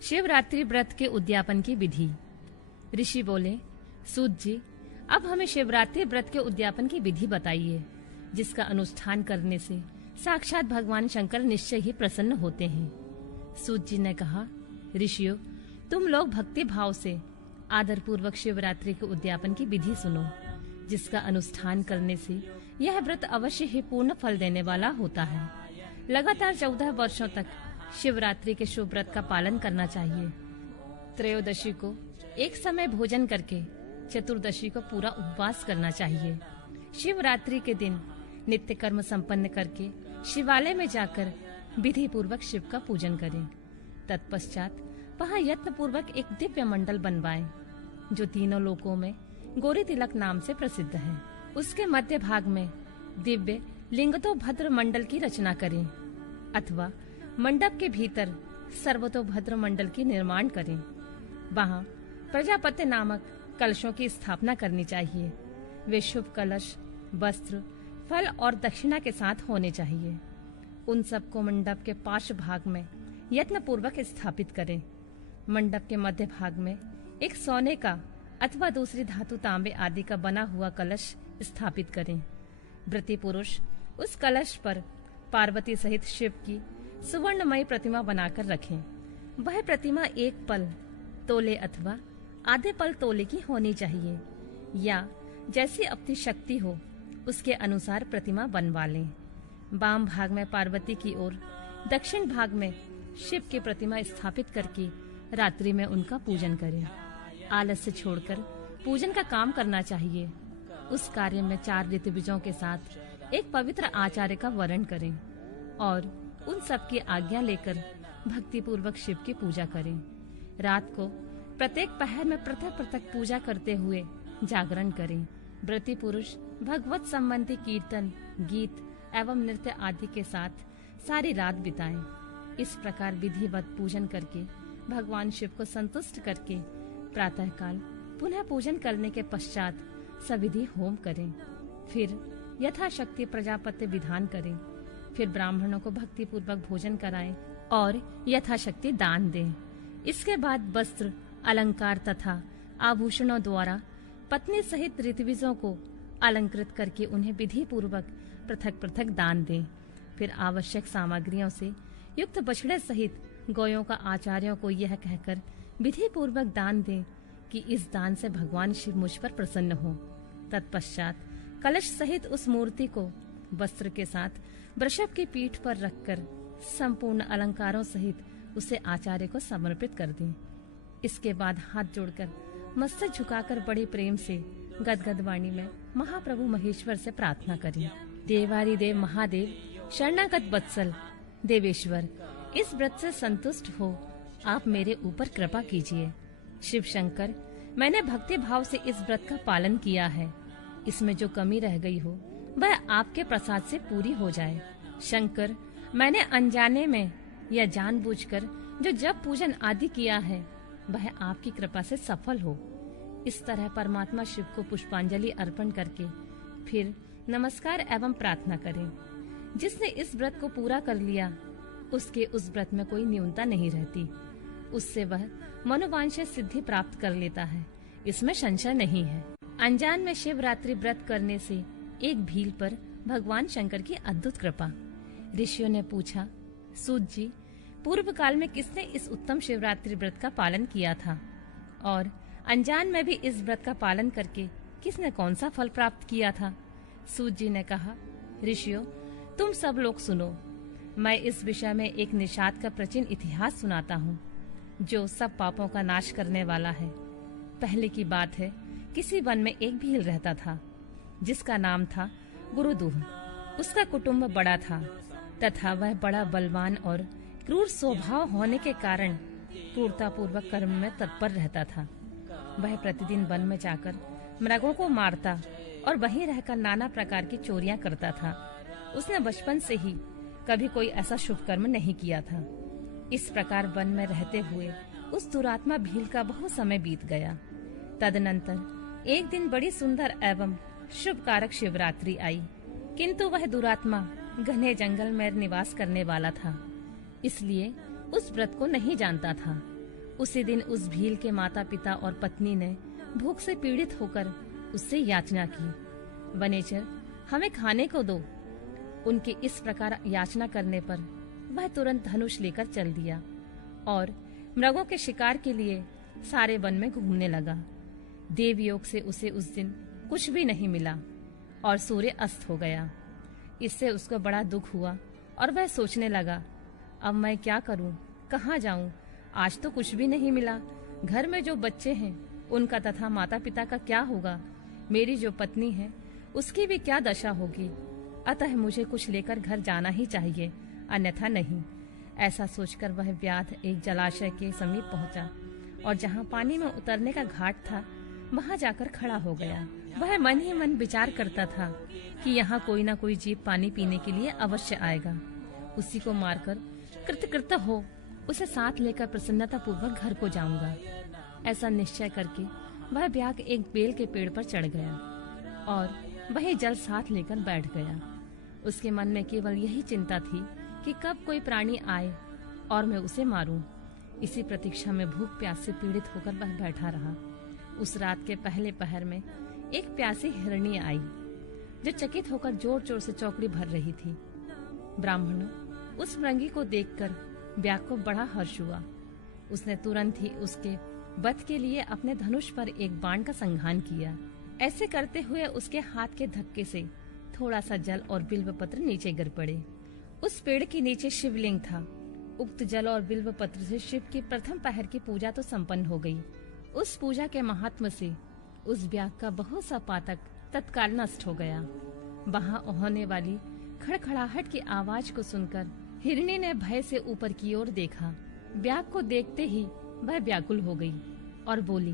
शिवरात्रि व्रत के उद्यापन की विधि। ऋषि बोले, सूत जी, अब हमें शिवरात्रि व्रत के उद्यापन की विधि बताइए, जिसका अनुष्ठान करने से साक्षात भगवान शंकर निश्चय ही प्रसन्न होते हैं। सूत जी ने कहा, ऋषियों, तुम लोग भक्ति भाव से आदर पूर्वक शिवरात्रि के उद्यापन की विधि सुनो, जिसका अनुष्ठान करने से यह व्रत अवश्य ही पूर्ण फल देने वाला होता है। लगातार 14 वर्षों तक शिवरात्रि के शुभ व्रत का पालन करना चाहिए। त्रयोदशी को एक समय भोजन करके चतुर्दशी को पूरा उपवास करना चाहिए। शिवरात्रि के दिन नित्य कर्म संपन्न करके शिवालय में जाकर विधि पूर्वक शिव का पूजन करें। तत्पश्चात वहाँ यत्न पूर्वक एक दिव्य मंडल बनवाएं, जो तीनों लोकों में गौरी तिलक नाम से प्रसिद्ध है। उसके मध्य भाग में दिव्य लिंगतोभद्र मंडल की रचना करें, अथवा मंडप के भीतर सर्वतोभद्र मंडल की निर्माण करें। वहाँ प्रजापति नामक कलशों की स्थापना करनी चाहिए। वे शुभ कलश वस्त्र, फल और दक्षिणा के साथ होने चाहिए। उन सबको मंडप के पार्श्व भाग में यत्न पूर्वक स्थापित करें। मंडप के मध्य भाग में एक सोने का अथवा दूसरी धातु तांबे आदि का बना हुआ कलश स्थापित करें। व्रती पुरुष उस कलश पर पार्वती सहित शिव की सुवर्णमयी प्रतिमा बनाकर रखें। वह प्रतिमा एक पल तोले अथवा आधे पल तोले की होनी चाहिए, या जैसी अपनी शक्ति हो उसके अनुसार प्रतिमा बनवा लें। वाम भाग में पार्वती की ओर, दक्षिण भाग में शिव की प्रतिमा स्थापित करके रात्रि में उनका पूजन करें। आलस्य छोड़कर पूजन का काम करना चाहिए। उस कार्य में 4 ऋतविजों के साथ एक पवित्र आचार्य का वर्ण करें और उन सब की आज्ञा लेकर भक्ति पूर्वक शिव की पूजा करें। रात को प्रत्येक पहर में पृथक पृथक पूजा करते हुए जागरण करें। व्रती पुरुष भगवत संबंधी कीर्तन, गीत एवं नृत्य आदि के साथ सारी रात बिताएं। इस प्रकार विधिवत पूजन करके भगवान शिव को संतुष्ट करके प्रातःकाल पुनः पूजन करने के पश्चात सविधि होम करें। फिर यथाशक्ति प्रजापत्य विधान करें। फिर ब्राह्मणों को भक्ति पूर्वक भोजन कराएं और यथाशक्ति दान दें। इसके बाद वस्त्र, अलंकार तथा आभूषणों द्वारा पत्नी सहित ऋतविजों को अलंकृत करके उन्हें विधि पूर्वक पृथक पृथक दान दें। फिर आवश्यक सामग्रियों से युक्त बछड़े सहित गौयों का आचार्यों को यह कहकर विधि पूर्वक दान दें कि इस दान से भगवान शिव मुझ पर प्रसन्न हो। तत्पश्चात कलश सहित उस मूर्ति को वस्त्र के साथ वृषभ की पीठ पर रखकर संपूर्ण अलंकारों सहित उसे आचार्य को समर्पित कर दें। इसके बाद हाथ जोड़कर मस्तक झुकाकर बड़े प्रेम से गदगद वाणी में महाप्रभु महेश्वर से प्रार्थना करें। देवारी देव महादेव, शरणागत वत्सल देवेश्वर, इस व्रत से संतुष्ट हो आप मेरे ऊपर कृपा कीजिए। शिव शंकर, मैंने भक्ति भाव से इस व्रत का पालन किया है। इसमें जो कमी रह गई हो वह आपके प्रसाद से पूरी हो जाए। शंकर, मैंने अनजाने में या जानबूझकर जो जप पूजन आदि किया है वह आपकी कृपा से सफल हो। इस तरह परमात्मा शिव को पुष्पांजलि अर्पण करके फिर नमस्कार एवं प्रार्थना करें। जिसने इस व्रत को पूरा कर लिया उसके उस व्रत में कोई न्यूनता नहीं रहती। उससे वह मनोवांछित सिद्धि प्राप्त कर लेता है, इसमें संशय नहीं है। अनजान में शिवरात्रि व्रत करने से एक भील पर भगवान शंकर की अद्भुत कृपा। ऋषियों ने पूछा, सूत जी, पूर्व काल में किसने इस उत्तम शिवरात्रि व्रत का पालन किया था, और अनजान में भी इस व्रत का पालन करके किसने कौन सा फल प्राप्त किया था? सूत जी ने कहा, ऋषियों, तुम सब लोग सुनो। मैं इस विषय में एक निषाद का प्राचीन इतिहास सुनाता हूँ, जो सब पापों का नाश करने वाला है। पहले की बात है, किसी वन में एक भील रहता था, जिसका नाम था गुरुदूह। उसका कुटुंब बड़ा था तथा वह बड़ा बलवान और क्रूर स्वभाव होने के कारण क्रूरता पूर्वक कर्म में तत्पर रहता था। वह प्रतिदिन वन में जाकर मृगों को मारता और वहीं रहकर नाना प्रकार की चोरियां करता था। उसने बचपन से ही कभी कोई ऐसा शुभ कर्म नहीं किया था। इस प्रकार वन में रहते हुए उस दुरात्मा भील का बहुत समय बीत गया। तदनंतर एक दिन बड़ी सुंदर एवं शुभ कारक शिवरात्रि आई, किंतु वह दुरात्मा घने जंगल में निवास करने वाला था, इसलिए उस व्रत को नहीं जानता था। उसी दिन उस भील के माता पिता और पत्नी ने भूख से पीड़ित होकर उससे याचना की, वनेचर हमें खाने को दो। उनके इस प्रकार याचना करने पर वह तुरंत धनुष लेकर चल दिया और मृगों के शिकार के लिए सारे वन में घूमने लगा। देवयोग से उसे उस दिन कुछ भी नहीं मिला और सूर्य अस्त हो गया। इससे उसको बड़ा दुख हुआ और वह सोचने लगा, अब मैं क्या करूं, कहाँ जाऊं? आज तो कुछ भी नहीं मिला। घर में जो बच्चे हैं उनका तथा माता पिता का क्या होगा? मेरी जो पत्नी है उसकी भी क्या दशा होगी? अतः मुझे कुछ लेकर घर जाना ही चाहिए, अन्यथा नहीं। ऐसा सोचकर वह व्याध एक जलाशय के समीप पहुंचा और जहां पानी में उतरने का घाट था वहां जाकर खड़ा हो गया। वह मन ही मन विचार करता था कि यहाँ कोई ना कोई जीव पानी पीने के लिए अवश्य आएगा। उसी को मारकर कृतकृत्य हो उसे साथ लेकर प्रसन्नता पूर्वक घर को जाऊंगा। ऐसा निश्चय करके वह व्याघ्र एक बेल के पेड़ पर चढ़ गया और वही जल साथ लेकर बैठ गया। उसके मन में केवल यही चिंता थी कि कब कोई प्राणी आए और मैं उसे मारूं। इसी प्रतीक्षा में भूख प्यास से पीड़ित होकर वह बैठा रहा। उस रात के पहले पहर में एक प्यासी हिरणी आई जो चकित होकर जोर जोर से चौकड़ी भर रही थी। ब्राह्मणों, उस मृगी को देखकर व्याघ्र को बड़ा हर्ष हुआ। उसने तुरंत ही उसके वध के लिए अपने धनुष पर एक बाण का संघान किया। ऐसे करते हुए उसके हाथ के धक्के से थोड़ा सा जल और बिल्व पत्र नीचे गिर पड़े। उस पेड़ के नीचे शिवलिंग था। उक्त जल और बिल्व पत्र से शिव की प्रथम पहर की पूजा तो संपन्न हो गई। उस पूजा के महात्म्य से उस व्याघ्र का बहुत सा पातक तत्काल नष्ट हो गया। वहां होने वाली खड़खड़ाहट की आवाज को सुनकर हिरणी ने भय से ऊपर की ओर देखा। व्याघ्र को देखते ही वह व्याकुल हो गई और बोली,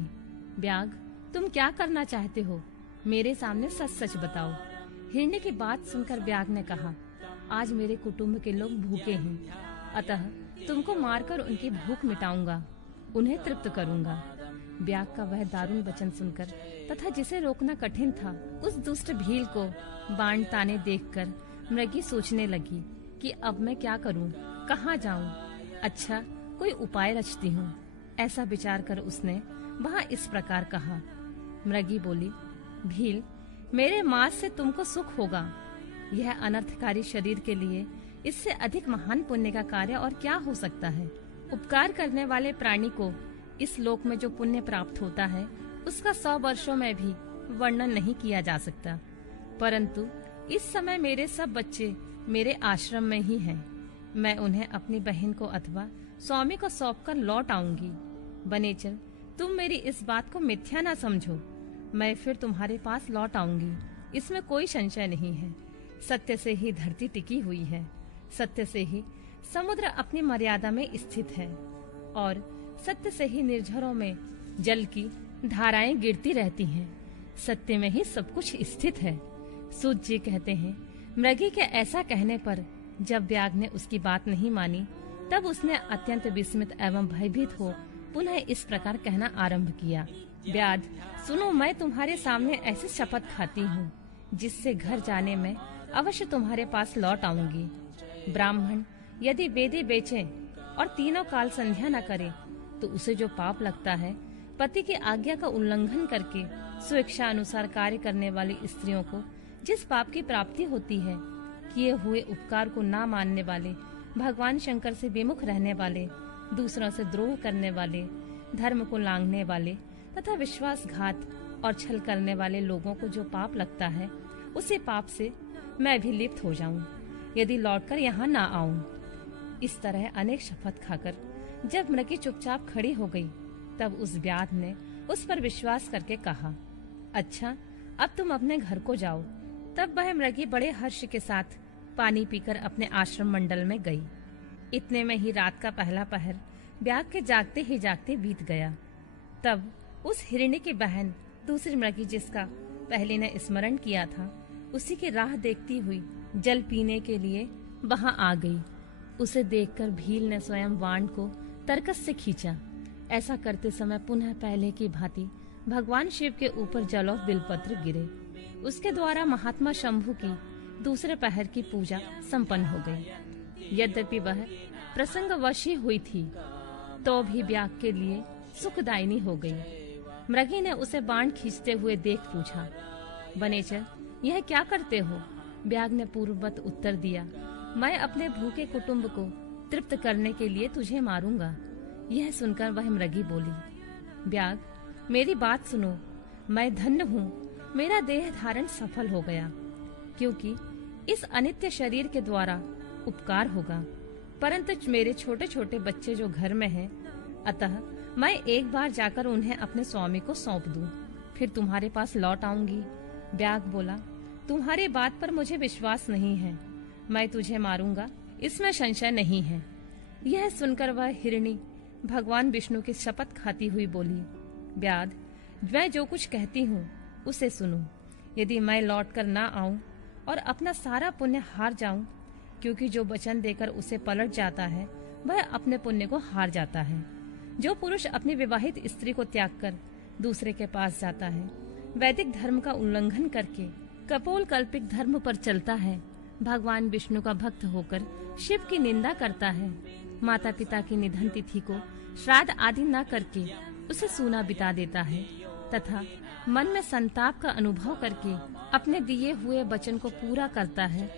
व्याघ्र, तुम क्या करना चाहते हो? मेरे सामने सच सच बताओ। हिरणी की बात सुनकर व्याघ्र ने कहा, आज मेरे कुटुंब के लोग भूखे हैं, अतः तुमको मारकर उनकी भूख मिटाऊंगा, उन्हें तृप्त करूंगा। व्याघ्र का वह दारुण वचन सुनकर तथा जिसे रोकना कठिन था, उस दुष्ट भील को बाण ताने देखकर मृगी सोचने लगी कि अब मैं क्या करूं, कहाँ जाऊं? अच्छा, कोई उपाय रचती हूँ। ऐसा विचार कर उसने वहाँ इस प्रकार कहा। मृगी बोली, भील, मेरे मांस से तुमको सुख होगा। यह अनर्थकारी शरीर के लिए इससे अधिक महान पुण्य का कार्य और क्या हो सकता है? उपकार करने वाले प्राणी को इस लोक में जो पुण्य प्राप्त होता है उसका 100 वर्षों में भी वर्णन नहीं किया जा सकता। परंतु इस समय मेरे सब बच्चे मेरे आश्रम में ही हैं। मैं उन्हें अपनी बहन को अथवा स्वामी को सौंपकर लौट आऊंगी। वनेचर, तुम मेरी इस बात को मिथ्या न समझो। मैं फिर तुम्हारे पास लौट आऊंगी, इसमें कोई संशय नहीं है। सत्य से ही धरती टिकी हुई है, सत्य से ही समुद्र अपनी मर्यादा में स्थित है और सत्य से ही निर्झरों में जल की धाराएं गिरती रहती हैं। सत्य में ही सब कुछ स्थित है। सूत जी कहते हैं, मृगी के ऐसा कहने पर जब व्याघ्र ने उसकी बात नहीं मानी, तब उसने अत्यंत विस्मित एवं भयभीत हो पुनः इस प्रकार कहना आरंभ किया। व्याध, सुनो, मैं तुम्हारे सामने ऐसी शपथ खाती हूँ जिससे घर जाने में अवश्य तुम्हारे पास लौट आऊंगी। ब्राह्मण यदि वेदी बेचे और तीनों काल संध्या न करे तो उसे जो पाप लगता है, पति की आज्ञा का उल्लंघन करके स्वेच्छा अनुसार कार्य करने वाली स्त्रियों को जिस पाप की प्राप्ति होती है, किए हुए उपकार को ना मानने वाले, भगवान शंकर से विमुख रहने वाले, दूसरों से द्रोह करने वाले, धर्म को लांघने वाले तथा विश्वासघात और छल करने वाले लोगों को जो पाप लगता है, उसी पाप से मैं भी लिप्त हो जाऊं यदि लौटकर यहाँ ना आऊं। इस तरह अनेक शपथ खाकर जब मृगी चुपचाप खड़ी हो गई, तब उस व्याध ने उस पर विश्वास करके कहा, अच्छा, अब तुम अपने घर को जाओ। तब वह मृगी बड़े हर्ष के साथ पानी पीकर अपने आश्रम मंडल में गई। इतने में ही रात का पहला पहर व्याघ्र के जागते ही जागते बीत गया। तब उस हिरणी की बहन, दूसरी मृगी जिसका पहले ने स्मरण किया था, उसी की राह देखती हुई जल पीने के लिए वहां आ गई। उसे देखकर भील ने स्वयं वाण को तरकस से खींचा। ऐसा करते समय पुनः पहले की भांति भगवान शिव के ऊपर जल और बिलपत्र गिरे। उसके द्वारा महात्मा शंभु की दूसरे पहर की पूजा संपन्न हो गई। यद्यपि वह प्रसंगवश ही हुई थी, तो भी ब्याग के लिए सुखदायिनी हो गई। मृगी ने उसे बाण खींचते हुए देख पूछा, वनेचर, यह क्या करते हो? ब्याग ने पूर्ववत उत्तर दिया, मैं अपने भूखे कुटुंब को तृप्त करने के लिए तुझे मारूंगा। यह सुनकर वह मृगी बोली, ब्याग, मेरी बात सुनो, मैं धन्य हूँ, मेरा देह धारण सफल हो गया, क्योंकि इस अनित्य शरीर के द्वारा उपकार होगा, परंतु मेरे छोटे छोटे बच्चे जो घर में हैं, अतः मैं एक बार जाकर उन्हें अपने स्वामी को सौंप दूं, फिर तुम्हारे पास लौट आऊंगी। ब्याग बोला, तुम्हारी बात पर मुझे विश्वास नहीं है, मैं तुझे मारूंगा, इसमें संशय नहीं है। यह सुनकर वह हिरणी भगवान विष्णु की शपथ खाती हुई बोली, ब्याग, मैं जो कुछ कहती हूँ उसे सुनो। यदि मैं लौट कर ना आऊं और अपना सारा पुण्य हार जाऊं, क्योंकि जो वचन देकर उसे पलट जाता है वह अपने पुण्य को हार जाता है। जो पुरुष अपनी विवाहित स्त्री को त्याग कर दूसरे के पास जाता है, वैदिक धर्म का उल्लंघन करके कपोल कल्पिक धर्म पर चलता है, भगवान विष्णु का भक्त होकर शिव की निंदा करता है, माता पिता की निधन तिथि को श्राद्ध आदि न करके उसे सूना बिता देता है, तथा मन में संताप का अनुभव करके अपने दिए हुए वचन को पूरा करता है,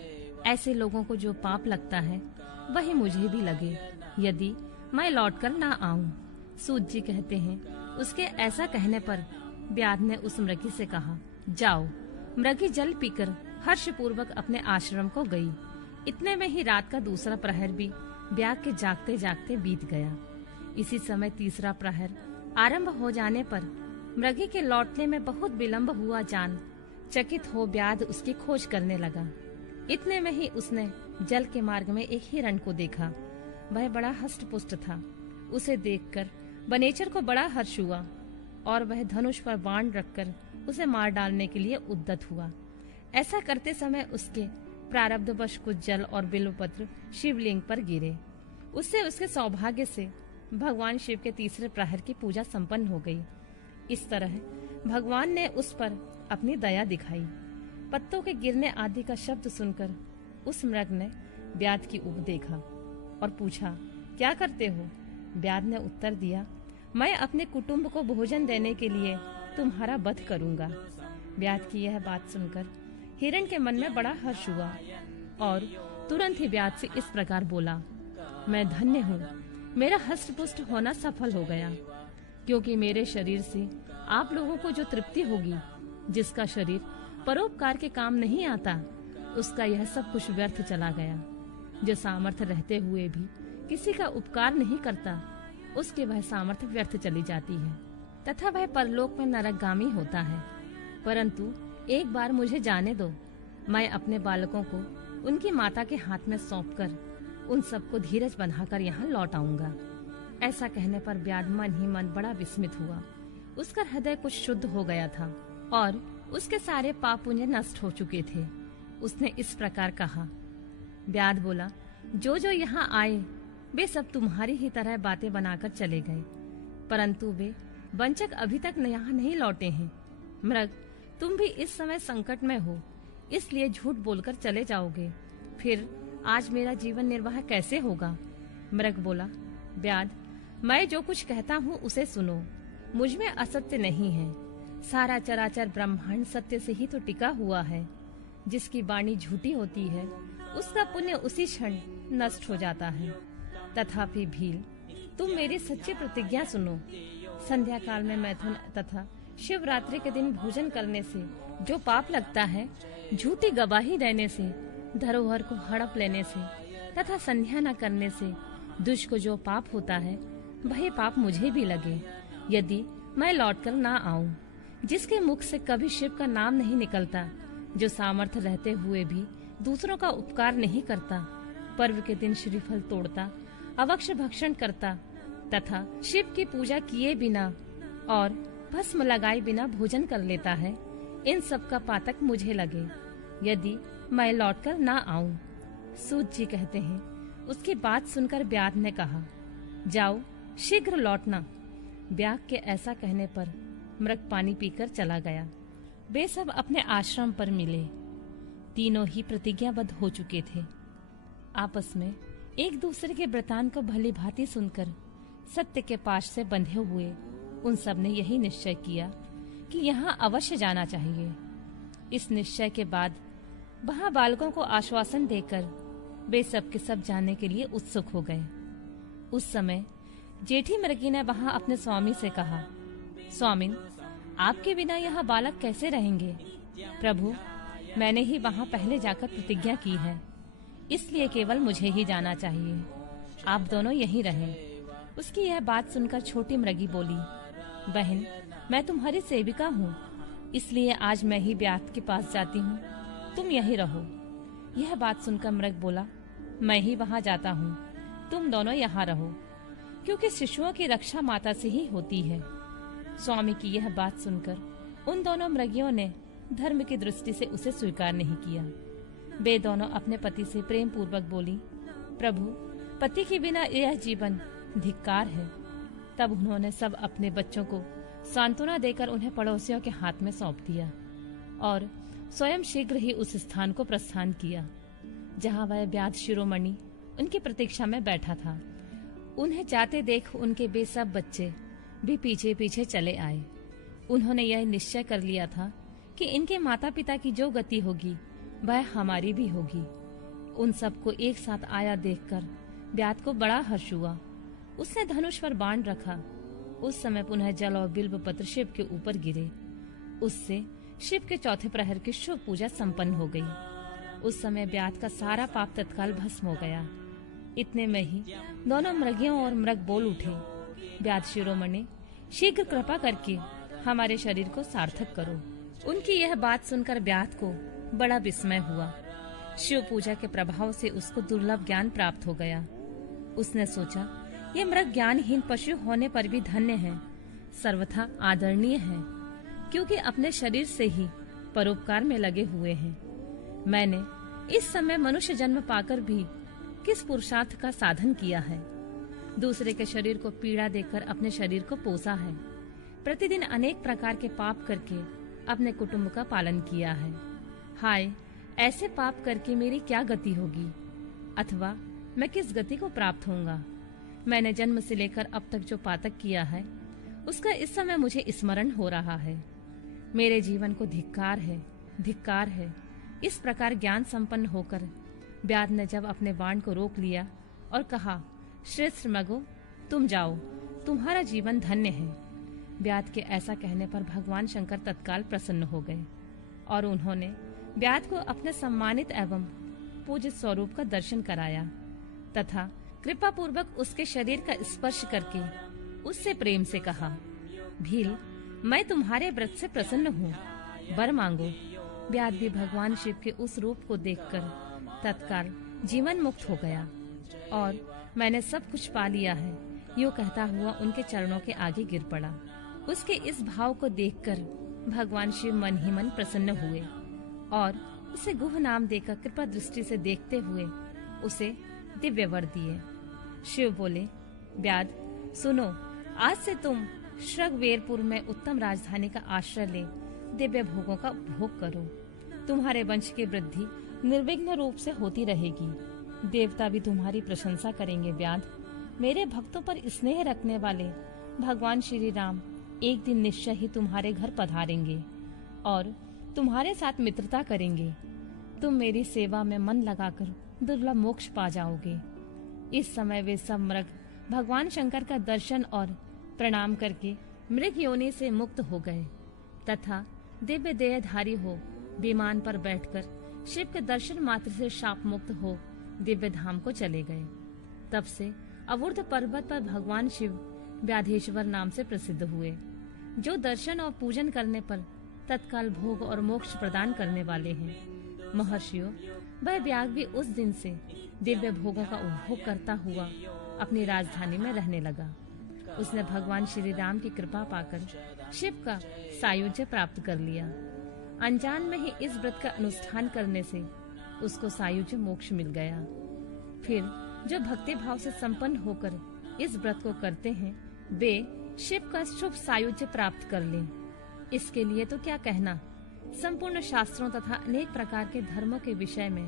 ऐसे लोगों को जो पाप लगता है वही मुझे भी लगे, यदि मैं लौटकर ना आऊं। सूत जी कहते हैं, उसके ऐसा कहने पर ब्याध ने उस मृगी से कहा, जाओ। मृगी जल पीकर हर्ष पूर्वक अपने आश्रम को गई। इतने में ही रात का दूसरा प्रहर भी ब्याग के जागते जागते बीत गया। इसी समय तीसरा प्रहर आरंभ हो जाने पर मृगी के लौटने में बहुत विलंब हुआ जान चकित हो ब्याध उसकी खोज करने लगा। इतने में ही उसने जल के मार्ग में एक हिरण को देखा। वह बड़ा हष्ट-पुष्ट था। उसे देखकर वनेचर को बड़ा हर्ष हुआ और वह धनुष पर बाण रखकर उसे मार डालने के लिए उद्यत हुआ। ऐसा करते समय उसके प्रारब्धवश कुछ जल और बिल्वपत्र शिवलिंग पर गिरे। उससे उसके सौभाग्य से भगवान शिव के तीसरे प्रहर की पूजा संपन्न हो गई। इस तरह भगवान ने उस पर अपनी दया दिखाई। पत्तों के गिरने आदि का शब्द सुनकर उस मृग ने ब्याध की ओर देखा और पूछा, क्या करते हो? ब्याध ने उत्तर दिया, मैं अपने कुटुंब को भोजन देने के लिए तुम्हारा वध करूंगा। ब्याध की यह बात सुनकर हिरण के मन में बड़ा हर्ष हुआ और तुरंत ही ब्याध से इस प्रकार बोला, मैं धन्य हूँ, मेरा हष्ट-पुष्ट होना सफल हो गया, क्योंकि मेरे शरीर से आप लोगों को जो तृप्ति होगी, जिसका शरीर परोपकार के काम नहीं आता, उसका यह सब कुछ व्यर्थ चला गया। जो सामर्थ्य रहते हुए भी किसी का उपकार नहीं करता, उसके वह सामर्थ्य व्यर्थ चली जाती है तथा वह परलोक में नरकगामी होता है। परंतु एक बार मुझे जाने दो, मैं अपने बालकों को उनकी माता के हाथ में सौंपकर उन सबको धीरज बंधाकर यहाँ लौट आऊंगा। ऐसा कहने पर ब्याध मन ही मन बड़ा विस्मित हुआ। उसका हृदय कुछ शुद्ध हो गया था और उसके सारे पाप पुण्य नष्ट हो चुके थे। उसने इस प्रकार कहा। ब्याध बोला, जो जो यहाँ आए वे सब तुम्हारी ही तरह बातें बनाकर चले गए, परंतु वे वंचक अभी तक यहाँ नहीं लौटे हैं। मृग, तुम भी इस समय संकट में हो, इसलिए झूठ बोलकर चले जाओगे, फिर आज मेरा जीवन निर्वाह कैसे होगा? मृग बोला, ब्याध, मैं जो कुछ कहता हूँ उसे सुनो, मुझ में असत्य नहीं है। सारा चराचर ब्रह्मांड सत्य से ही तो टिका हुआ है। जिसकी वाणी झूठी होती है उसका पुण्य उसी क्षण नष्ट हो जाता है। तथापि भील, तुम मेरी सच्ची प्रतिज्ञा सुनो। संध्या काल में मैथुन तथा शिवरात्रि के दिन भोजन करने से जो पाप लगता है, झूठी गवाही देने से, धरोहर को हड़प लेने से तथा संध्या न करने से दुष्ट को जो पाप होता है, वही पाप मुझे भी लगे, यदि मैं लौटकर ना आऊं। जिसके मुख से कभी शिव का नाम नहीं निकलता, जो सामर्थ्य रहते हुए भी दूसरों का उपकार नहीं करता, पर्व के दिन श्रीफल तोड़ता, अवक्ष भक्षण करता तथा शिव की पूजा किए बिना और भस्म लगाए बिना भोजन कर लेता है, इन सब का पातक मुझे लगे, यदि मैं लौटकर ना आऊं। सूत जी कहते हैं, उसकी बात सुनकर ब्याध ने कहा, जाओ शीघ्र लौटना। ब्याग के ऐसा कहने पर मृग पानी पीकर चला गया। वे सब अपने आश्रम पर मिले। तीनों ही प्रतिज्ञाबद्ध हो चुके थे। आपस में एक दूसरे के वृतांत को भली भांति सुनकर सत्य के पाश से बंधे हुए उन सब ने यही निश्चय किया कि यहाँ अवश्य जाना चाहिए। इस निश्चय के बाद वहाँ बालकों को आश्वासन देकर वे सब के सब जाने के लिए उत्सुक हो गए। उस समय जेठी मृगी ने वहाँ अपने स्वामी से कहा, स्वामिन, आपके बिना यह बालक कैसे रहेंगे? प्रभु, मैंने ही वहाँ पहले जाकर प्रतिज्ञा की है, इसलिए केवल मुझे ही जाना चाहिए। आप दोनों यहीं रहें। उसकी यह बात सुनकर छोटी मृगी बोली, बहन, मैं तुम्हारी सेविका हूँ, इसलिए आज मैं ही ब्यात के पास जाती हूँ, तुम यहीं रहो। यह बात सुनकर मृग बोला, मैं ही वहाँ जाता हूँ, तुम दोनों यहाँ रहो, क्योंकि शिशुओं की रक्षा माता से ही होती है। स्वामी की यह बात सुनकर उन दोनों मृगियों ने धर्म की दृष्टि से उसे स्वीकार नहीं किया। वे दोनों अपने पति से प्रेम पूर्वक बोली, प्रभु, पति के बिना यह जीवन धिक्कार है। तब उन्होंने सब अपने बच्चों को सांत्वना देकर उन्हें पड़ोसियों के हाथ में सौंप दिया और स्वयं शीघ्र ही उस स्थान को प्रस्थान किया जहाँ वह ब्याध शिरोमणि उनकी प्रतीक्षा में बैठा था। उन्हें जाते देख उनके वे सब बच्चे भी पीछे पीछे चले आए। उन्होंने यह निश्चय कर लिया था कि इनके माता पिता की जो गति होगी वह हमारी भी होगी। उन सबको एक साथ आया देखकर ब्यात को बड़ा हर्ष हुआ। उसने धनुष पर बाण रखा। उस समय पुनः जल और बिल्व पत्र शिव के ऊपर गिरे। उससे शिव के चौथे प्रहर की शुभ पूजा संपन्न हो गई। उस समय ब्यात का सारा पाप तत्काल भस्म हो गया। इतने में ही दोनों मृगियों और मृग बोल उठे, ब्यात शिरोमणि, शीघ्र कृपा करके हमारे शरीर को सार्थक करो। उनकी यह बात सुनकर ब्यात को बड़ा विस्मय हुआ। शिव पूजा के प्रभाव से उसको दुर्लभ ज्ञान प्राप्त हो गया। उसने सोचा, ये मृग ज्ञानहीन पशु होने पर भी धन्य है, सर्वथा आदरणीय है, क्योंकि अपने शरीर से ही परोपकार में लगे हुए हैं। मैंने इस समय मनुष्य जन्म पाकर भी किस पुरुषार्थ का साधन किया है? दूसरे के शरीर को पीड़ा देकर अपने शरीर को पोसा है। प्रतिदिन अनेक प्रकार के पाप करके अपने कुटुंब का पालन किया है। हाय, ऐसे पाप करके मेरी क्या गति होगी, अथवा मैं किस गति को प्राप्त होऊंगा? मैंने जन्म से लेकर अब तक जो पातक किया है उसका इस समय मुझे स्मरण हो रहा है। मेरे जीवन को धिक्कार है, धिक्कार है। इस प्रकार ज्ञान संपन्न होकर ब्याध ने जब अपने बाण को रोक लिया और कहा, श्रेष्ठ मृगो, तुम जाओ, तुम्हारा जीवन धन्य है। ब्याध के ऐसा कहने पर भगवान शंकर तत्काल प्रसन्न हो गए और उन्होंने ब्याध को अपने सम्मानित एवं पूजित स्वरूप का दर्शन कराया तथा कृपा पूर्वक उसके शरीर का स्पर्श करके उससे प्रेम से कहा, भील, मैं तुम्हारे व्रत से प्रसन्न हूँ, वर मांगो। ब्याध भी भगवान शिव के उस रूप को देखकर तत्काल जीवन मुक्त हो गया और मैंने सब कुछ पा लिया है, यूँ कहता हुआ उनके चरणों के आगे गिर पड़ा। उसके इस भाव को देखकर भगवान शिव मन ही मन प्रसन्न हुए और उसे गुह नाम देकर कृपा दृष्टि से देखते हुए उसे दिव्य वर दिए। शिव बोले, ब्याध, सुनो, आज से तुम श्रगवेरपुर में उत्तम राजधानी का आश्रय ले दिव्य भोगों का उपभोग करो। तुम्हारे वंश की वृद्धि निर्विघ्न रूप से होती रहेगी। देवता भी तुम्हारी प्रशंसा करेंगे। ब्याध, मेरे भक्तों पर स्नेह रखने वाले भगवान श्री राम एक दिन निश्चय ही तुम्हारे घर पधारेंगे और तुम्हारे साथ मित्रता करेंगे। तुम मेरी सेवा में मन लगाकर दुर्लभ मोक्ष पा जाओगे। इस समय वे सब मृग भगवान शंकर का दर्शन और प्रणाम करके मृग योनि से मुक्त हो गए तथा दिव्य देहधारी हो विमान पर बैठकर शिव के दर्शन मात्र से शाप मुक्त हो दिव्य धाम को चले गए। तब से अवुर्ध पर्वत पर भगवान शिव व्याधेश्वर नाम से प्रसिद्ध हुए, जो दर्शन और पूजन करने पर तत्काल भोग और मोक्ष प्रदान करने वाले हैं। महर्षियों, वह व्याघ्र भी उस दिन से दिव्य भोगों का उपभोग करता हुआ अपनी राजधानी में रहने लगा। उसने भगवान श्री राम की कृपा पाकर शिव का सायुज्य प्राप्त कर लिया। अनजान में ही इस व्रत का अनुष्ठान करने से उसको सायुज्य मोक्ष मिल गया। फिर जो भक्ति भाव से संपन्न होकर इस व्रत को करते हैं वे शिव का शुभ सायुज्य प्राप्त कर लें। इसके लिए तो क्या कहना, संपूर्ण शास्त्रों तथा अनेक प्रकार के धर्मों के विषय में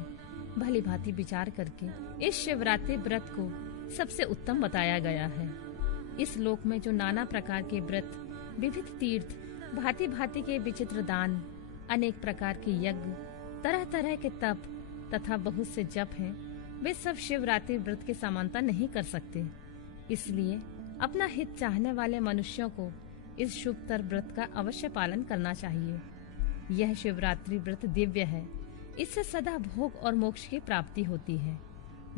भली भांति विचार करके इस शिवरात्रि व्रत को सबसे उत्तम बताया गया है। इस लोक में जो नाना प्रकार के व्रत, विविध तीर्थ, भांति भांति के विचित्र दान, अनेक प्रकार के यज्ञ, तरह तरह के तप तथा बहुत से जप हैं, वे सब शिवरात्रि व्रत की समानता नहीं कर सकते। इसलिए अपना हित चाहने वाले मनुष्यों को इस शुभतर व्रत का अवश्य पालन करना चाहिए। यह शिवरात्रि व्रत दिव्य है, इससे सदा भोग और मोक्ष की प्राप्ति होती है।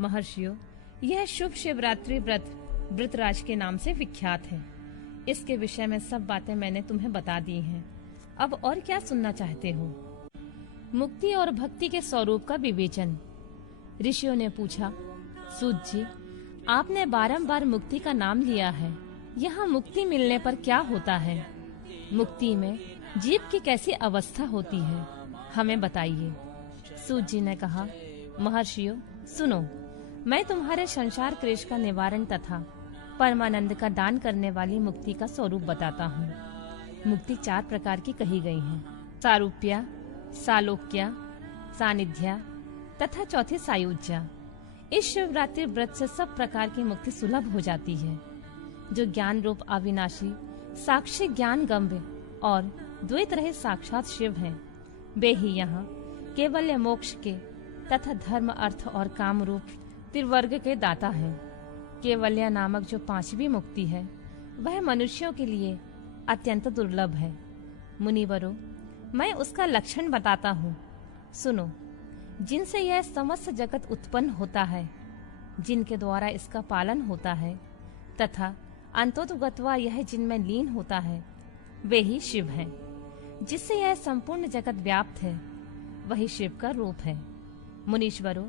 महर्षियों, यह शुभ शिवरात्रि व्रत वृतराज के नाम से विख्यात है। इसके विषय में सब बातें मैंने तुम्हें बता दी हैं। अब और क्या सुनना चाहते हो? मुक्ति और भक्ति के स्वरूप का विवेचन। ऋषियों ने पूछा, सूत जी, आपने बारंबार मुक्ति का नाम लिया है, यहाँ मुक्ति मिलने पर क्या होता है? मुक्ति में जीव की कैसी अवस्था होती है, हमें बताइए। सूत जी ने कहा, महर्षियों सुनो, मैं तुम्हारे संसार क्लेश का निवारण तथा परमानंद का दान करने वाली मुक्ति का स्वरूप बताता हूँ। मुक्ति 4 प्रकार की कही गई है, सारूप्या, सालोक्या, सानिध्या तथा चौथी सायुज्या। इस शिवरात्रि व्रत से सब प्रकार की मुक्ति सुलभ हो जाती है। जो ज्ञान रूप अविनाशी साक्षी ज्ञान गम्य और द्वैत रहित साक्षात शिव हैं, वे ही यहाँ केवल मोक्ष के तथा धर्म, अर्थ और काम रूप त्रिवर्ग के दाता हैं। केवल्य नामक जो 5वीं मुक्ति है, वह मनुष्यों के लिए अत्यंत दुर्लभ है। मुनिवरों, मैं उसका लक्षण बताता हूँ, सुनो। जिनसे यह समस्त जगत उत्पन्न होता है, जिनके द्वारा इसका पालन होता है तथा अंतोतगत्वा यह जिनमें लीन होता है, वे ही शिव हैं। जिससे यह संपूर्ण जगत व्याप्त है, वही शिव का रूप है। मुनीश्वरों,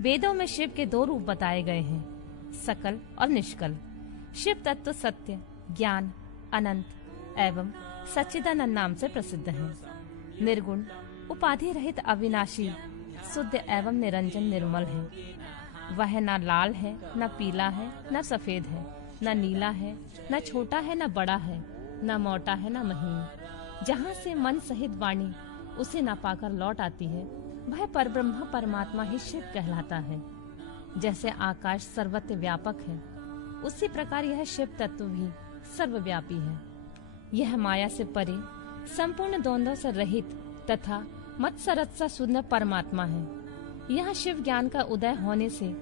वेदों में शिव के 2 रूप बताए गए हैं, सकल और निष्कल। शिव तत्व सत्य, ज्ञान, अनंत एवं सच्चिदानंद नाम से प्रसिद्ध है। निर्गुण, उपाधि रहित, अविनाशी, शुद्ध एवं निरंजन निर्मल है। वह न लाल है, न पीला है, न सफेद है, न नीला है, न छोटा है, न बड़ा है, न मोटा है, न महीन। जहाँ से मन सहित वाणी उसे न पाकर लौट आती है, वह परब्रह्म परमात्मा ही शिव कहलाता है। जैसे आकाश सर्वत्र व्यापक है, उसी प्रकार यह शिव तत्व भी सर्वव्यापी है। यह माया से परे, संपूर्ण द्वंद्वों से रहित तथा मत्सरत सा शुद्ध परमात्मा है। यह शिव ज्ञान का उदय होने से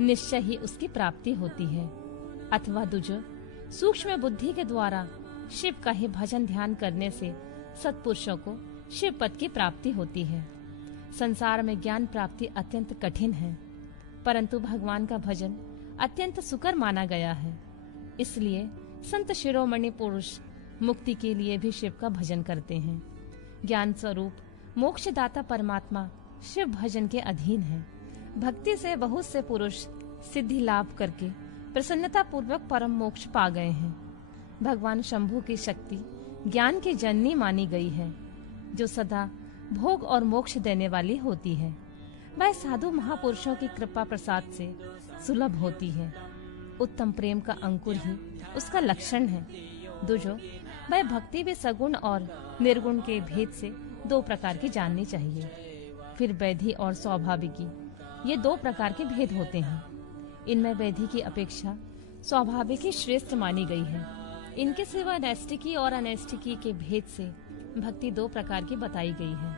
निश्चय ही उसकी प्राप्ति होती है, अथवा दूजो सूक्ष्म बुद्धि के द्वारा शिव का ही भजन ध्यान करने से सत्पुरुषों को शिव पद की प्राप्ति होती है। संसार में ज्ञान प्राप्ति अत्यंत कठिन है, परंतु भगवान का भजन अत्यंत सुकर माना गया है। इसलिए संत शिरोमणि पुरुष मुक्ति के लिए भी शिव का भजन करते हैं। ज्ञान स्वरूप मोक्षदाता परमात्मा शिव भजन के अधीन है। भक्ति से बहुत से पुरुष सिद्धि लाभ करके प्रसन्नता पूर्वक परम मोक्ष पा गए हैं। भगवान शंभु की शक्ति ज्ञान की जननी मानी गई है, जो सदा भोग और मोक्ष देने वाली होती है। वह साधु महापुरुषों की कृपा प्रसाद से सुलभ होती है। उत्तम प्रेम का अंकुर ही उसका लक्षण है। दूजो, वह भक्ति भी सगुण और निर्गुण के भेद से 2 प्रकार की जाननी चाहिए। फिर वैधि और स्वाभाविकी, ये 2 प्रकार के भेद होते हैं। इनमें वैधि की अपेक्षा स्वाभाविकी श्रेष्ठ मानी गई है। इनके सिवा नैष्टिकी और अनैष्टिकी के भेद से भक्ति 2 प्रकार की बताई गई है।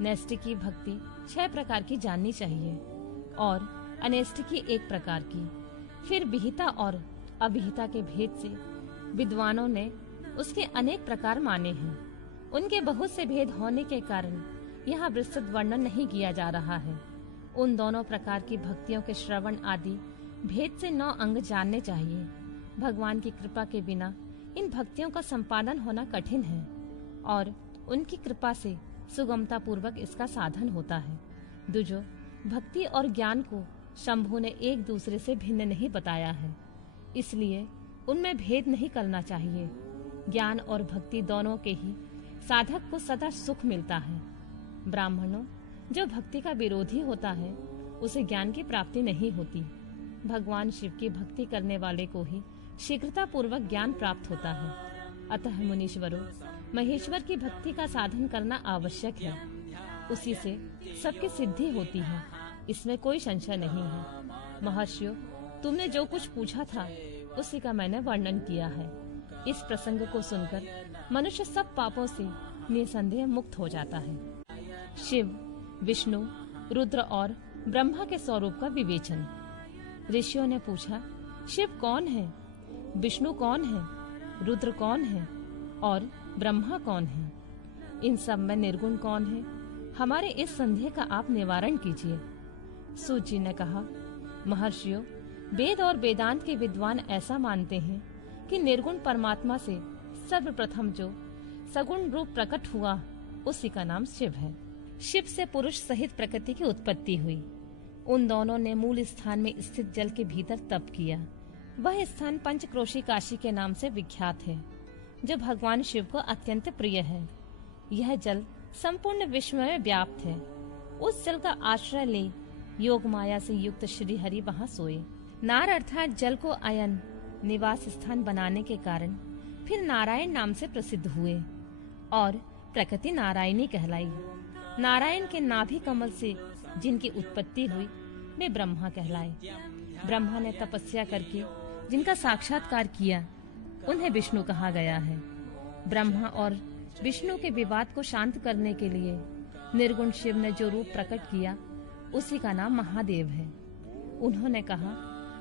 नैष्टिकी भक्ति 6 प्रकार की जाननी चाहिए और अनैष्टिकी 1 प्रकार की। फिर विहिता और अविहिता के भेद से विद्वानों ने उसके अनेक प्रकार माने हैं। उनके बहुत से भेद होने के कारण यहाँ विस्तृत वर्णन नहीं किया जा रहा है। उन दोनों प्रकार की भक्तियों के श्रवण आदि भेद से 9 अंग जानने चाहिए। भगवान की कृपा के बिना इन भक्तियों का संपादन होना कठिन है और उनकी कृपा से सुगमता पूर्वक इसका साधन होता है। दूजो, भक्ति और ज्ञान को शंभु ने एक दूसरे से भिन्न नहीं बताया है, इसलिए उनमें भेद नहीं करना चाहिए। ज्ञान और भक्ति दोनों के ही साधक को सदा सुख मिलता है। ब्राह्मणों, जो भक्ति का विरोधी होता है, उसे ज्ञान की प्राप्ति नहीं होती। भगवान शिव की भक्ति करने वाले को ही शीघ्रता पूर्वक ज्ञान प्राप्त होता है। अतः मुनीश्वरों, महेश्वर की भक्ति का साधन करना आवश्यक है। उसी से सबकी सिद्धि होती है, इसमें कोई संशय नहीं है। महर्षियों, तुमने जो कुछ पूछा था उसी का मैंने वर्णन किया है। इस प्रसंग को सुनकर मनुष्य सब पापों से निसंदेह मुक्त हो जाता है। शिव, विष्णु, रुद्र और ब्रह्मा के स्वरूप का विवेचन। ऋषियों ने पूछा, शिव कौन है, विष्णु कौन है, रुद्र कौन है और ब्रह्मा कौन है? इन सब में निर्गुण कौन है? हमारे इस संदेह का आप निवारण कीजिए। सूत जी ने कहा, महर्षियों, वेद और वेदांत के विद्वान ऐसा मानते हैं कि निर्गुण परमात्मा से सर्वप्रथम जो सगुण रूप प्रकट हुआ उसी का नाम शिव है। शिव से पुरुष सहित प्रकृति की उत्पत्ति हुई। उन दोनों ने मूल स्थान में स्थित जल के भीतर तप किया। वह स्थान पंचक्रोशी काशी के नाम से विख्यात है, जो भगवान शिव को अत्यंत प्रिय है। यह जल संपूर्ण विश्व में व्याप्त है। उस जल का आश्रय ले योग माया से युक्त श्री हरि वहाँ सोए। नार अर्थात जल को अयन निवास स्थान बनाने के कारण फिर नारायण नाम से प्रसिद्ध हुए और प्रकृति नारायणी कहलाई। नारायण के नाभि कमल से जिनकी उत्पत्ति हुई वे ब्रह्मा कहलाए। ब्रह्मा ने तपस्या करके जिनका साक्षात्कार किया उन्हें विष्णु कहा गया है। ब्रह्मा और विष्णु के विवाद को शांत करने के लिए निर्गुण शिव ने जो रूप प्रकट किया उसी का नाम महादेव है। उन्होंने कहा,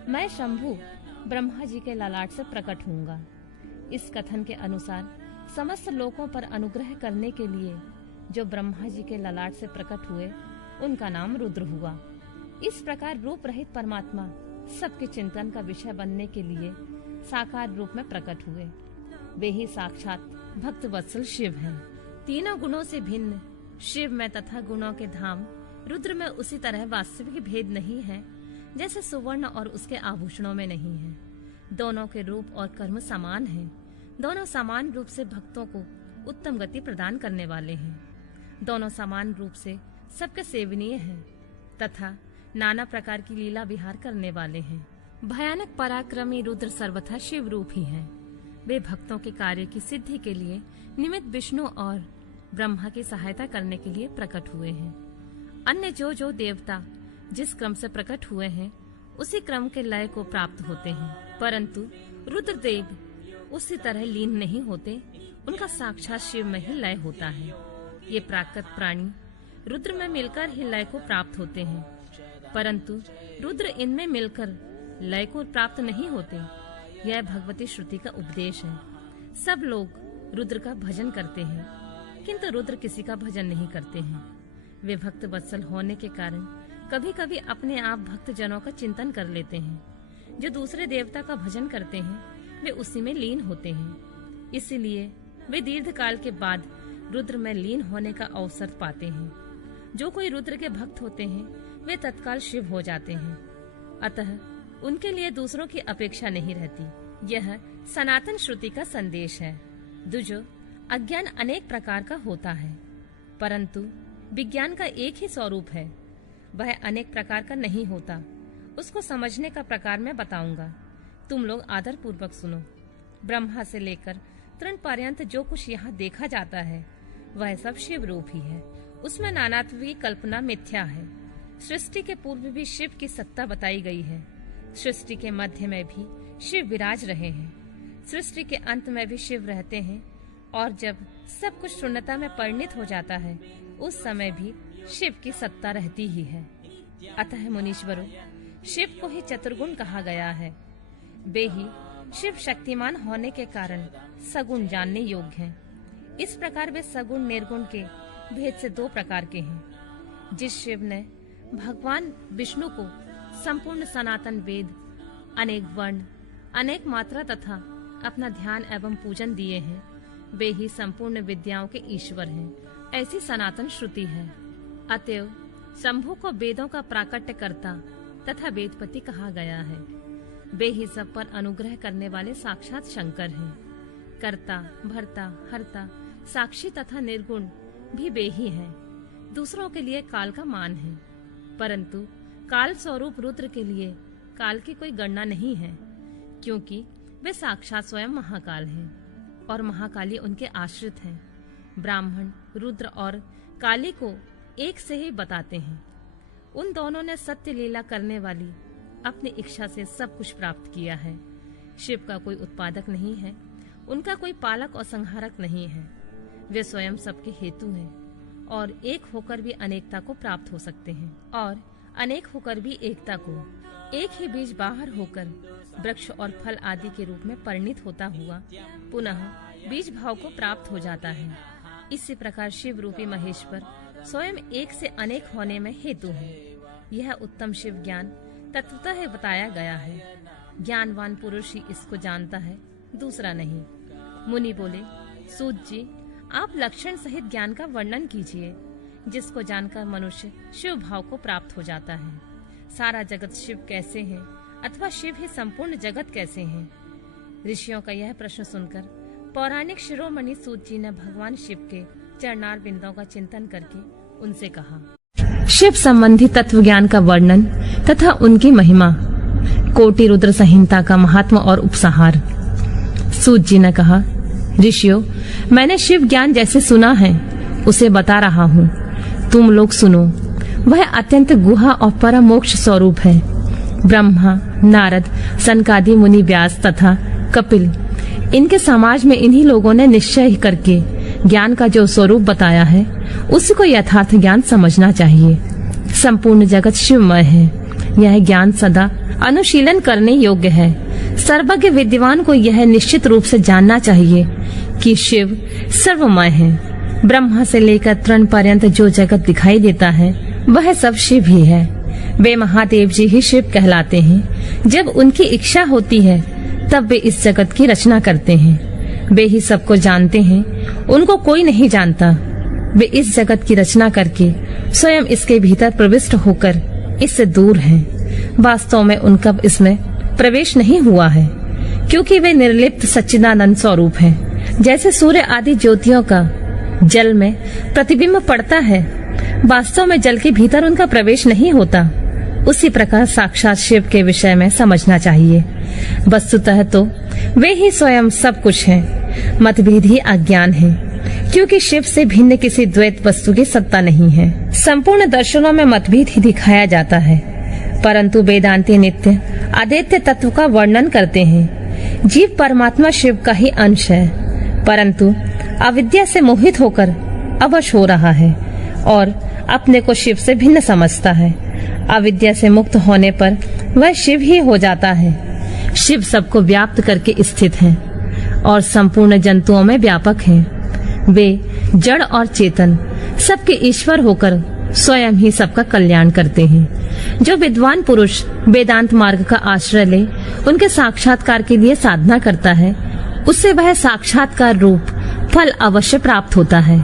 मैं शंभु ब्रह्मा जी के ललाट से प्रकट होऊंगा। इस कथन के अनुसार समस्त लोकों पर अनुग्रह करने के लिए जो ब्रह्मा जी के ललाट से प्रकट हुए उनका नाम रुद्र हुआ। इस प्रकार रूप रहित परमात्मा सबके चिंतन का विषय बनने के लिए साकार रूप में प्रकट हुए। वे ही साक्षात भक्त वत्सल शिव हैं। तीनों गुणों से भिन्न शिव में तथा गुणों के धाम रुद्र में उसी तरह वास्तविक भेद नहीं है जैसे सुवर्ण और उसके आभूषणों में नहीं है। दोनों के रूप और कर्म समान हैं। दोनों समान रूप से भक्तों को उत्तम गति प्रदान करने वाले हैं। दोनों समान रूप से सबके सेवनीय हैं तथा नाना प्रकार की लीला विहार करने वाले हैं। भयानक पराक्रमी रुद्र सर्वथा शिव रूप ही हैं। वे भक्तों के कार्य की सिद्धि के लिए निमित्त विष्णु और ब्रह्मा की सहायता करने के लिए प्रकट हुए हैं। अन्य जो देवता जिस क्रम से प्रकट हुए हैं उसी क्रम के लय को प्राप्त होते हैं, परंतु रुद्रदेव उसी तरह लीन नहीं होते। उनका साक्षात शिव में ही लय होता है। ये प्राकृत प्राणी रुद्र में मिलकर ही लय को प्राप्त होते हैं, परंतु रुद्र इनमें मिलकर लय को प्राप्त नहीं होते। यह भगवती श्रुति का उपदेश है। सब लोग रुद्र का भजन करते हैं, किंतु रुद्र किसी का भजन नहीं करते हैं। वे भक्त वत्सल होने के कारण कभी कभी अपने आप भक्त जनों का चिंतन कर लेते हैं। जो दूसरे देवता का भजन करते हैं वे उसी में लीन होते हैं। इसलिए वे दीर्घ काल के बाद रुद्र में लीन होने का अवसर पाते हैं। जो कोई रुद्र के भक्त होते हैं वे तत्काल शिव हो जाते हैं। अतः उनके लिए दूसरों की अपेक्षा नहीं रहती। यह सनातन श्रुति का संदेश है। दुजो अज्ञान अनेक प्रकार का होता है, परंतु विज्ञान का एक ही स्वरूप है। वह अनेक प्रकार का नहीं होता। उसको समझने का प्रकार मैं बताऊंगा। तुम लोग आदर पूर्वक सुनो। ब्रह्मा से लेकर तृण पर्यंत जो कुछ यहाँ देखा जाता है वह सब शिव रूप ही है। उसमें नानात्व की कल्पना मिथ्या है। सृष्टि के पूर्व भी शिव की सत्ता बताई गई है। सृष्टि के मध्य में भी शिव विराज रहे हैं। सृष्टि के अंत में भी शिव रहते हैं और जब सब कुछ शून्यता में परिणित हो जाता है उस समय भी शिव की सत्ता रहती ही है। अतः मुनीश्वरों, शिव को ही चतुर्गुण कहा गया है। वे ही शिव शक्तिमान होने के कारण सगुण जानने योग्य हैं। इस प्रकार वे सगुण निर्गुण के भेद से दो प्रकार के हैं। जिस शिव ने भगवान विष्णु को संपूर्ण सनातन वेद, अनेक वर्ण, अनेक मात्रा तथा अपना ध्यान एवं पूजन दिए हैं, वे ही संपूर्ण विद्याओं के ईश्वर हैं। ऐसी सनातन श्रुति है। अतएव शंभु को वेदों का प्राकट्य कर्ता तथा वेदपति कहा गया है। वे ही सब पर अनुग्रह करने वाले साक्षात शंकर हैं। कर्ता, भर्ता, हर्ता, साक्षी तथा निर्गुण भी वे ही हैं। दूसरों के लिए काल का मान है, परंतु काल स्वरूप रुद्र के लिए काल की कोई गणना नहीं है, क्योंकि वे साक्षात स्वयं महाकाल हैं और महाकाली उनके आश्रित हैं। ब्राह्मण रुद्र और काली को एक से ही बताते हैं। उन दोनों ने सत्य लीला करने वाली अपनी इच्छा से सब कुछ प्राप्त किया है। शिव का कोई उत्पादक नहीं है, उनका कोई पालक और संहारक नहीं है। वे स्वयं सबके हेतु हैं और एक होकर भी अनेकता को प्राप्त हो सकते हैं और अनेक होकर भी एकता को। एक ही बीज बाहर होकर वृक्ष और फल आदि के रूप में परिणित होता हुआ पुनः बीज भाव को प्राप्त हो जाता है। इसी प्रकार शिव रूपी महेश्वर स्वयं एक से अनेक होने में हेतु है। यह उत्तम शिव ज्ञान तत्वतः बताया गया है। ज्ञानवान पुरुष ही इसको जानता है, दूसरा नहीं। मुनि बोले, सूत जी, आप लक्षण सहित ज्ञान का वर्णन कीजिए, जिसको जानकर मनुष्य शिव भाव को प्राप्त हो जाता है। सारा जगत शिव कैसे है अथवा शिव ही संपूर्ण जगत कैसे है? ऋषियों का यह प्रश्न सुनकर पौराणिक शिरोमणि सूत जी ने भगवान शिव के चरणार बिंदों का चिंतन करके उनसे कहा, शिव संबंधी तत्व ज्ञान का वर्णन तथा उनकी महिमा, कोटि रुद्र संहिता का महात्मा और उपसंहार। सूत जी ने कहा, ऋषियों, मैंने शिव ज्ञान जैसे सुना है उसे बता रहा हूँ, तुम लोग सुनो। वह अत्यंत गुहा और परम मोक्ष स्वरूप है। ब्रह्मा, नारद, सनकादि मुनि, व्यास तथा कपिल, इनके समाज में इन्हीं लोगों ने निश्चय करके ज्ञान का जो स्वरूप बताया है उसी को यथार्थ ज्ञान समझना चाहिए। संपूर्ण जगत शिवमय है। यह ज्ञान सदा अनुशीलन करने योग्य है। सर्वज्ञ विद्वान को यह निश्चित रूप से जानना चाहिए कि शिव सर्वमय है। ब्रह्मा से लेकर तृण पर्यंत जो जगत दिखाई देता है वह सब शिव ही है। वे महादेव जी ही शिव कहलाते हैं। जब उनकी इच्छा होती है तब वे इस जगत की रचना करते हैं। वे ही सबको जानते हैं, उनको कोई नहीं जानता। वे इस जगत की रचना करके स्वयं इसके भीतर प्रविष्ट होकर इससे दूर हैं। वास्तव में उनका इसमें प्रवेश नहीं हुआ है, क्योंकि वे निर्लिप्त सच्चिदानंद स्वरूप हैं। जैसे सूर्य आदि ज्योतियों का जल में प्रतिबिंब पड़ता है, वास्तव में जल के भीतर उनका प्रवेश नहीं होता, उसी प्रकार साक्षात शिव के विषय में समझना चाहिए। वस्तुतः तो वे ही स्वयं सब कुछ हैं। मतभेद ही अज्ञान है, क्योंकि शिव से भिन्न किसी द्वैत वस्तु की सत्ता नहीं है। संपूर्ण दर्शनों में मतभेद ही दिखाया जाता है, परंतु वेदांती नित्य अद्वैत तत्व का वर्णन करते हैं। जीव परमात्मा शिव का ही अंश है, परंतु अविद्या से मोहित होकर अवश हो रहा है और अपने को शिव से भिन्न समझता है। अविद्या से मुक्त होने पर वह शिव ही हो जाता है। शिव सबको व्याप्त करके स्थित है और संपूर्ण जंतुओं में व्यापक है। वे जड़ और चेतन सबके ईश्वर होकर स्वयं ही सबका कल्याण करते हैं। जो विद्वान पुरुष वेदांत मार्ग का आश्रय ले उनके साक्षात्कार के लिए साधना करता है, उससे वह साक्षात्कार रूप फल अवश्य प्राप्त होता है।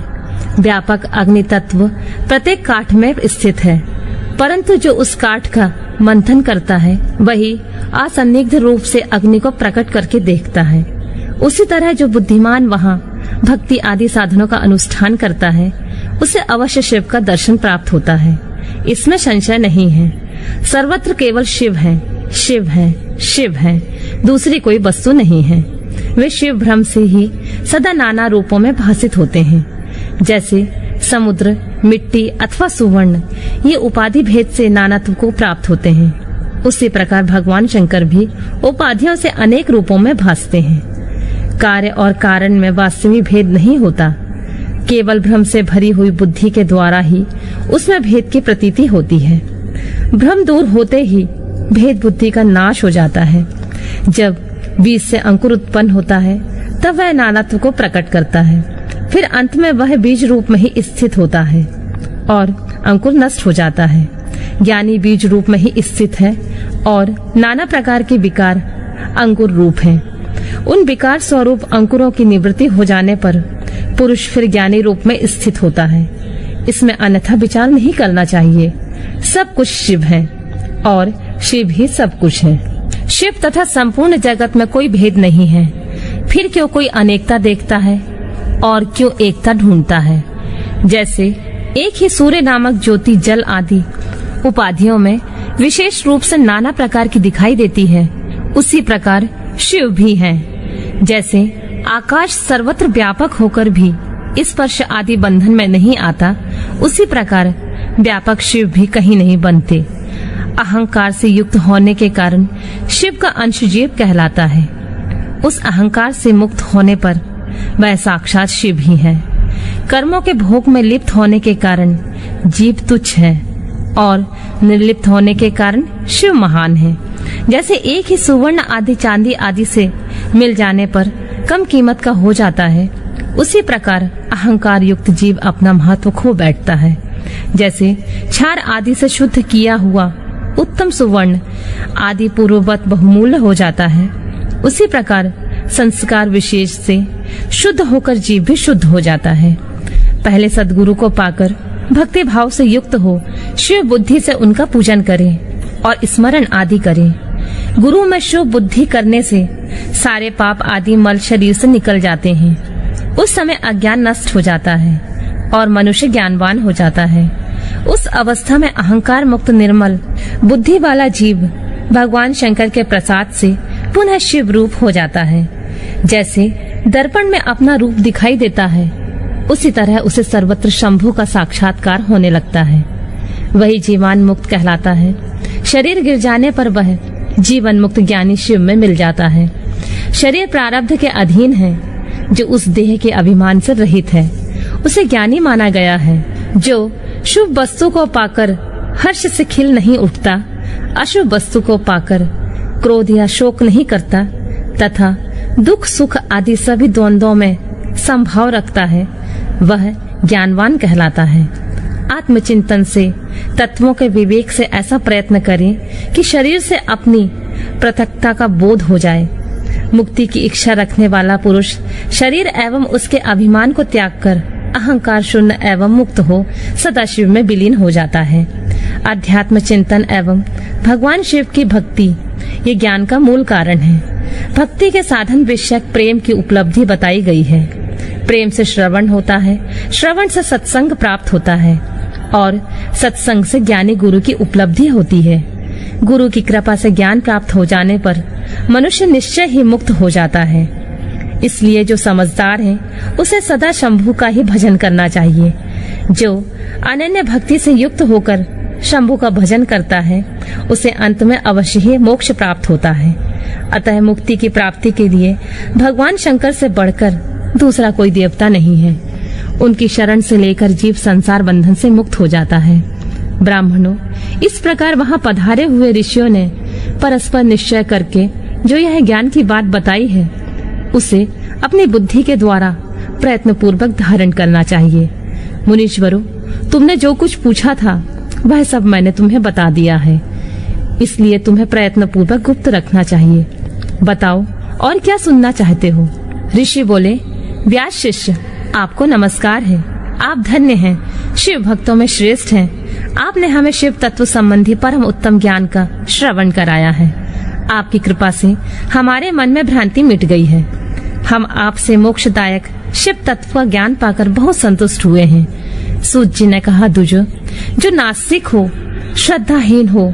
व्यापक अग्नि तत्व प्रत्येक काठ में स्थित है, परंतु जो उस काठ का मंथन करता है वही असन्निग्ध रूप से अग्नि को प्रकट करके देखता है। उसी तरह जो बुद्धिमान वहाँ भक्ति आदि साधनों का अनुष्ठान करता है, उसे अवश्य शिव का दर्शन प्राप्त होता है। इसमें संशय नहीं है। सर्वत्र केवल शिव है, शिव है, शिव है, दूसरी कोई वस्तु नहीं है। वे शिव भ्रम से ही सदा नाना रूपों में भासित होते हैं। जैसे समुद्र, मिट्टी अथवा सुवर्ण, ये उपाधि भेद से नानात्व को प्राप्त होते हैं। उसी प्रकार भगवान शंकर भी उपाधियों से अनेक रूपों में भासते हैं। कार्य और कारण में वास्तविक भेद नहीं होता, केवल भ्रम से भरी हुई बुद्धि के द्वारा ही उसमें भेद की प्रतीति होती है। भ्रम दूर होते ही भेद बुद्धि का नाश हो जाता है। जब बीज से अंकुर उत्पन्न होता है तब वह नानात्व को प्रकट करता है। फिर अंत में वह बीज रूप में ही स्थित होता है और अंकुर नष्ट हो जाता है। ज्ञानी बीज रूप में ही स्थित है और नाना प्रकार के विकार अंकुर रूप हैं। उन विकार स्वरूप अंकुरों की निवृत्ति हो जाने पर पुरुष फिर ज्ञानी रूप में स्थित होता है। इसमें अन्यथा विचार नहीं करना चाहिए। सब कुछ शिव है और शिव ही सब कुछ है। शिव तथा संपूर्ण जगत में कोई भेद नहीं है। फिर क्यों कोई अनेकता देखता है और क्यों एकता ढूंढता है? जैसे एक ही सूर्य नामक ज्योति जल आदि उपाधियों में विशेष रूप से नाना प्रकार की दिखाई देती है, उसी प्रकार शिव भी है। जैसे आकाश सर्वत्र व्यापक होकर भी स्पर्श आदि बंधन में नहीं आता, उसी प्रकार व्यापक शिव भी कहीं नहीं बनते। अहंकार से युक्त होने के कारण शिव का अंश जीव कहलाता है। उस अहंकार से मुक्त होने पर वह साक्षात शिव ही है। कर्मों के भोग में लिप्त होने के कारण जीव तुच्छ है और निर्लिप्त होने के कारण शिव महान है। जैसे एक ही सुवर्ण आदि चांदी आदि से मिल जाने पर कम कीमत का हो जाता है, उसी प्रकार अहंकार युक्त जीव अपना महत्व खो बैठता है। जैसे क्षार आदि से शुद्ध किया हुआ उत्तम सुवर्ण आदि पूर्ववत बहुमूल्य हो जाता है, उसी प्रकार संस्कार विशेष से शुद्ध होकर जीव भी शुद्ध हो जाता है। पहले सद्गुरु को पाकर भक्ति भाव से युक्त हो शिव बुद्धि से उनका पूजन करें और स्मरण आदि करें। गुरु में शुभ बुद्धि करने से सारे पाप आदि मल शरीर से निकल जाते हैं। उस समय अज्ञान नष्ट हो जाता है और मनुष्य ज्ञानवान हो जाता है। उस अवस्था में अहंकार मुक्त निर्मल बुद्धि वाला जीव भगवान शंकर के प्रसाद से पुनः शिव रूप हो जाता है। जैसे दर्पण में अपना रूप दिखाई देता है, उसी तरह उसे सर्वत्र शंभु का साक्षात्कार होने लगता है। वही जीवान मुक्त कहलाता है। शरीर गिर जाने पर वह जीवन मुक्त ज्ञानी शिव में मिल जाता है। शरीर प्रारब्ध के अधीन है। जो उस देह के अभिमान से रहित है, उसे ज्ञानी माना गया है। जो शुभ वस्तु को पाकर हर्ष से खिल नहीं उठता, अशुभ वस्तु को पाकर क्रोध या शोक नहीं करता तथा दुख सुख आदि सभी द्वंद्वों में संभाव रखता है, वह ज्ञानवान कहलाता है। आत्मचिंतन से तत्वों के विवेक से ऐसा प्रयत्न करें कि शरीर से अपनी पृथकता का बोध हो जाए। मुक्ति की इच्छा रखने वाला पुरुष शरीर एवं उसके अभिमान को त्याग कर अहंकार शून्य एवं मुक्त हो सदाशिव में विलीन हो जाता है। अध्यात्म चिंतन एवं भगवान शिव की भक्ति ये ज्ञान का मूल कारण है। भक्ति के साधन विषयक प्रेम की उपलब्धि बताई गई है। प्रेम से श्रवण होता है, श्रवण से सत्संग प्राप्त होता है और सत्संग से ज्ञानी गुरु की उपलब्धि होती है। गुरु की कृपा से ज्ञान प्राप्त हो जाने पर मनुष्य निश्चय ही मुक्त हो जाता है। इसलिए जो समझदार है उसे सदा शंभु का ही भजन करना चाहिए। जो अनन्य भक्ति से युक्त होकर शंभु का भजन करता है, उसे अंत में अवश्य ही मोक्ष प्राप्त होता है। अतः मुक्ति की प्राप्ति के लिए भगवान शंकर से बढ़कर दूसरा कोई देवता नहीं है। उनकी शरण से लेकर जीव संसार बंधन से मुक्त हो जाता है। ब्राह्मणों, इस प्रकार वहाँ पधारे हुए ऋषियों ने परस्पर निश्चय करके जो यह ज्ञान की बात बताई है, उसे अपनी बुद्धि के द्वारा प्रयत्न पूर्वक धारण करना चाहिए। मुनीश्वरों, तुमने जो कुछ पूछा था वह सब मैंने तुम्हें बता दिया है, इसलिए तुम्हें प्रयत्न पूर्वक गुप्त रखना चाहिए। बताओ और क्या सुनना चाहते हो? ऋषि बोले, व्यास शिष्य, आपको नमस्कार है। आप धन्य हैं, शिव भक्तों में श्रेष्ठ हैं। आपने हमें शिव तत्व संबंधी परम उत्तम ज्ञान का श्रवण कराया है। आपकी कृपा से हमारे मन में भ्रांति मिट गई है। हम आपसे मोक्षदायक शिव तत्व का ज्ञान पाकर बहुत संतुष्ट हुए हैं। सूत जी ने कहा, दुजो, जो नास्तिक हो, श्रद्धाहीन हो,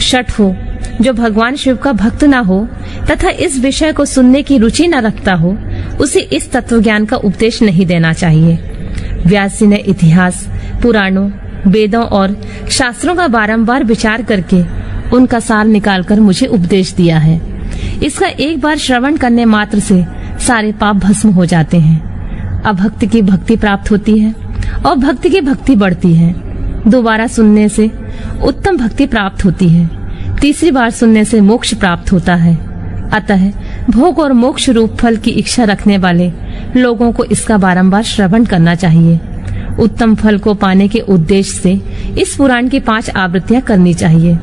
शठ हो, जो भगवान शिव का भक्त न हो तथा इस विषय को सुनने की रुचि न रखता हो, उसे इस तत्व ज्ञान का उपदेश नहीं देना चाहिए। व्यास जी ने इतिहास, पुराणों, वेदों और शास्त्रों का बारंबार विचार करके उनका सार निकालकर मुझे उपदेश दिया है। इसका एक बार श्रवण करने मात्र से सारे पाप भस्म हो जाते हैं। अभक्त की भक्ति प्राप्त होती है और भक्ति की भक्ति बढ़ती है। दोबारा सुनने से उत्तम भक्ति प्राप्त होती है। तीसरी बार सुनने से मोक्ष प्राप्त होता है। अतः भोग और मोक्ष रूप फल की इच्छा रखने वाले लोगों को इसका बारंबार श्रवण करना चाहिए। उत्तम फल को पाने के उद्देश्य से इस पुराण की 5 आवृत्तियां करनी चाहिए।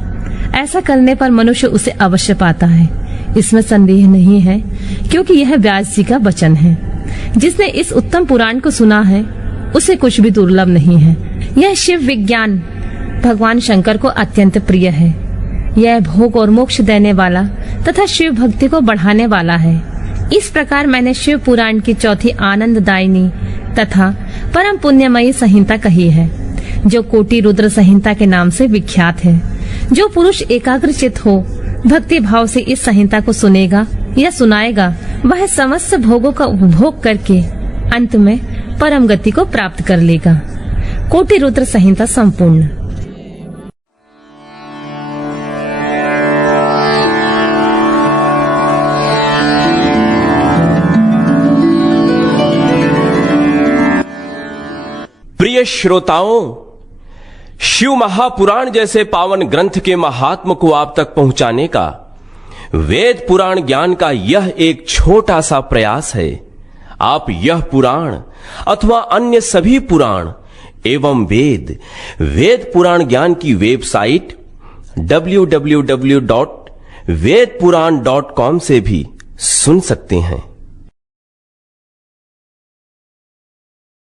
ऐसा करने पर मनुष्य उसे अवश्य पाता है, इसमें संदेह नहीं है, क्योंकि यह व्यास जी का वचन है। जिसने इस उत्तम पुराण को सुना है उसे कुछ भी दुर्लभ नहीं है। यह शिव विज्ञान भगवान शंकर को अत्यंत प्रिय है। यह भोग और मोक्ष देने वाला तथा शिव भक्ति को बढ़ाने वाला है। इस प्रकार मैंने शिव पुराण की चौथी आनंददायिनी तथा परम पुण्यमयी संहिता कही है, जो कोटि रुद्र संहिता के नाम से विख्यात है। जो पुरुष एकाग्रचित हो भक्ति भाव से इस संहिता को सुनेगा या सुनाएगा, वह समस्त भोगों का उपभोग करके अंत में परम गति को प्राप्त कर लेगा। कोटि रुद्र संहिता संपूर्ण। प्रिय श्रोताओं, शिव महापुराण जैसे पावन ग्रंथ के महात्म को आप तक पहुंचाने का वेद पुराण ज्ञान का यह एक छोटा सा प्रयास है। आप यह पुराण अथवा अन्य सभी पुराण एवं वेद पुराण ज्ञान की वेबसाइट www.vedpuran.com से भी सुन सकते हैं।